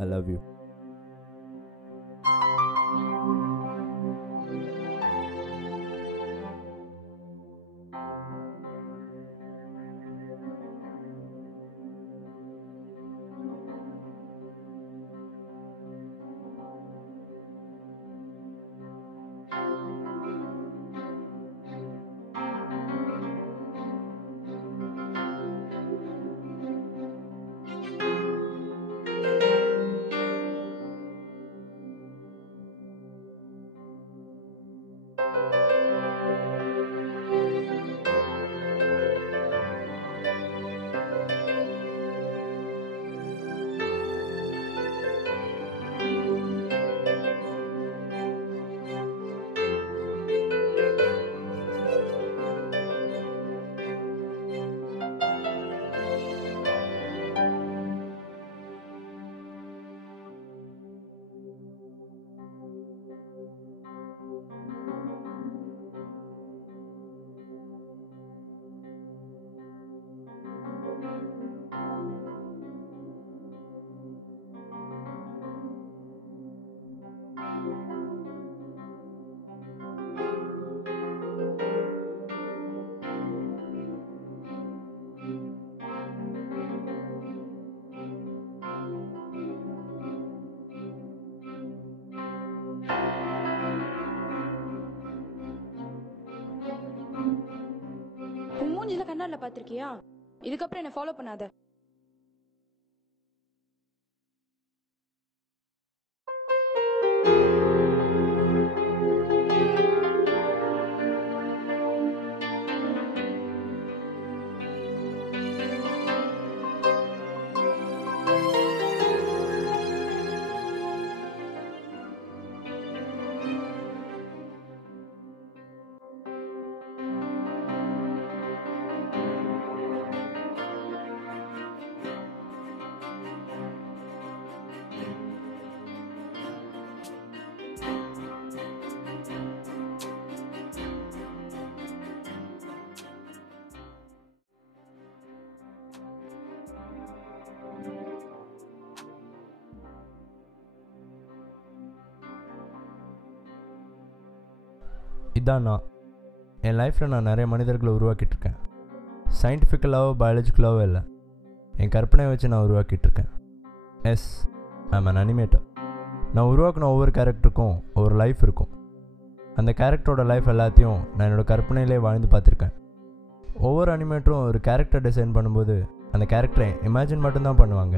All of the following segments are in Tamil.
I love you. உன் மூஞ்சில கண்ணாடில பாத்திருக்கியா? இதுக்கப்புறம் என்ன ஃபாலோ பண்ணாத. இதான் நான் என் லைஃப்பில் நான் நிறைய மனிதர்களை உருவாக்கிட்டுருக்கேன். சயின்டிஃபிக்கலாவோ பயாலஜிக்கலாவோ இல்லை, என் கற்பனையை வச்சு நான் உருவாக்கிட்டுருக்கேன். Yes, I'm an animator. நான் உருவாக்கின ஒவ்வொரு கேரக்டருக்கும் ஒவ்வொரு லைஃப் இருக்கும். அந்த கேரக்டரோட லைஃப் எல்லாத்தையும் நான் என்னோடய கற்பனையிலே வாழ்ந்து பார்த்துருக்கேன். ஒவ்வொரு அனிமேட்டரும் ஒரு கேரக்டர் டிசைன் பண்ணும்போது அந்த கேரக்டரை இமேஜின் மட்டும்தான் பண்ணுவாங்க.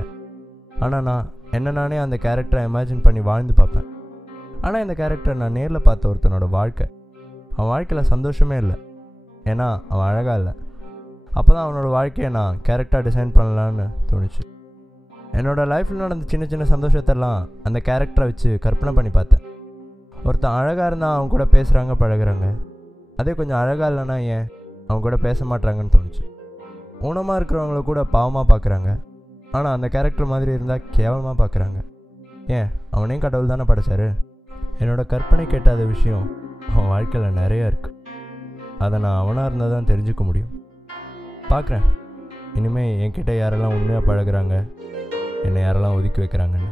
ஆனால் நான் நானே அந்த கேரக்டரை இமேஜின் பண்ணி வாழ்ந்து பார்ப்பேன். ஆனால் இந்த கேரக்டர் நான் நேரில் பார்த்த ஒருத்தனோட வாழ்க்கை, அவன் வாழ்க்கையில் சந்தோஷமே இல்லை, ஏன்னா அவன் அழகாக இல்லை. அப்போ தான் அவனோட வாழ்க்கையை நான் கேரக்டராக டிசைன் பண்ணலான்னு தோணுச்சு. என்னோடய லைஃப்பில் நடந்த சின்ன சின்ன சந்தோஷத்தெல்லாம் அந்த கேரக்டரை வச்சு கற்பனை பண்ணி பார்த்தேன். ஒருத்தன் அழகாக இருந்தால் அவன் கூட பேசுகிறாங்க, பழகுறாங்க. அதே கொஞ்சம் அழகாக இல்லைன்னா ஏன் அவங்க கூட பேச மாட்டாங்கன்னு தோணுச்சு. ஊனமாக இருக்கிறவங்கள கூட பாவமாக பார்க்குறாங்க, ஆனால் அந்த கேரக்டர் மாதிரி இருந்தால் கேவலமாக பார்க்குறாங்க. ஏன் அவனையும் கடவுள் தானே படைச்சாரு. என்னோடய கற்பனை கேட்டாத விஷயம் அவன் வாழ்க்கையில் நிறையா இருக்குது. அதை நான் அவனாக இருந்தால் தான் தெரிஞ்சுக்க முடியும். பார்க்குறேன் இனிமேல் என்கிட்ட யாரெல்லாம் உண்மையாக பழகுறாங்க, என்னை யாரெல்லாம் ஒதுக்கி வைக்கிறாங்கன்னு.